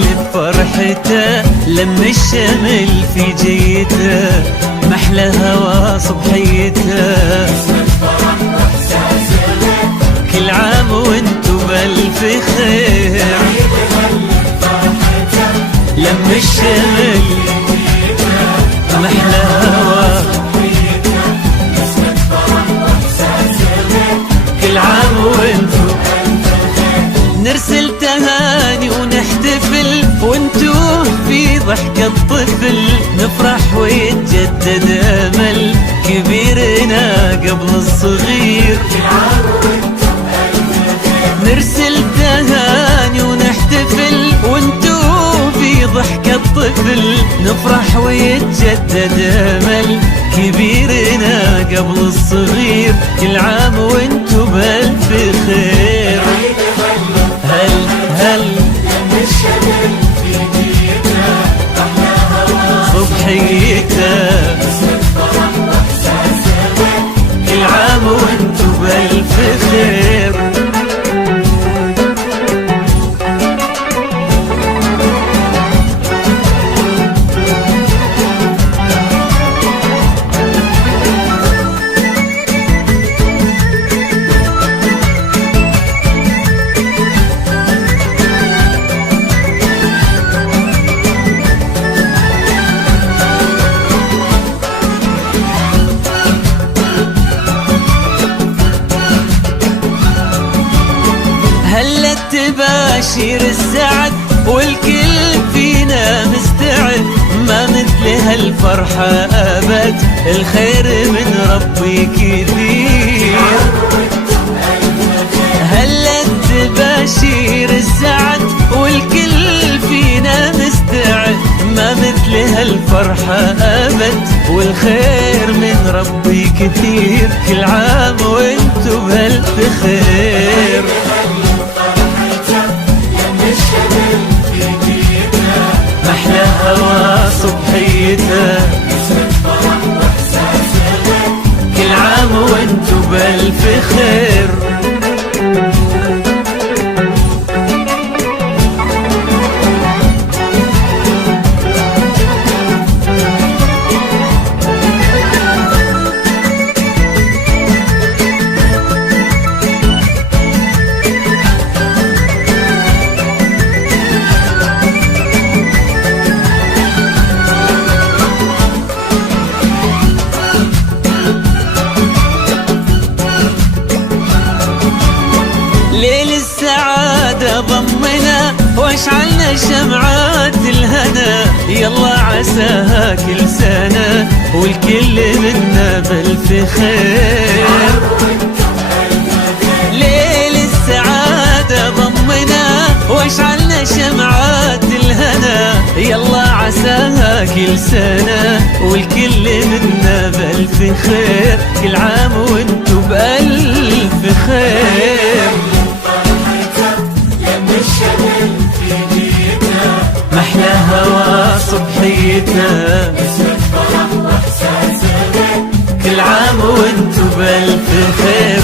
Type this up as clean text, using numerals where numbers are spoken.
بفرحته، لم الشمل في جيته، محلى هوا صبحيته. كل عام وانتو بألف خير، لم الشمل محلى هوا، كل عام وانتو نرسل تهاني ونحتفل، وانتو في ضحكة طفل نفرح ويتجدد امل كبيرنا قبل الصغير. نرسل تهاني ونحتفل، وانتو في ضحكة طفل نفرح ويتجدد امل كبيرنا قبل الصغير. كل عام وانتو بألف خير. هل هل صبحيته، كل عام وانتو بألف خير. هلت تباشير السعد والكل فينا مستعد، ما مثل هالفرحة أبد، الخير من ربي كثير. هلت تباشير السعد والكل فينا مستعد، ما مثل هالفرحة أبد، والخير من ربي كثير. كل عام وانتو بألف خير. محلى هوا صبحيته، كل عام وانتو بألف خير. ليل السعادة ضمنا واشعلنا شمعات الهنا، يلا عساها كل سنة والكل منا بألف خير. ليل السعادة ضمنا واشعلنا شمعات الهنا، يلا عساها كل سنة والكل منا بألف خير. كل عام وانتو بألف خير. محلى هوا صبحيته، كل عام وانتو بألف خير.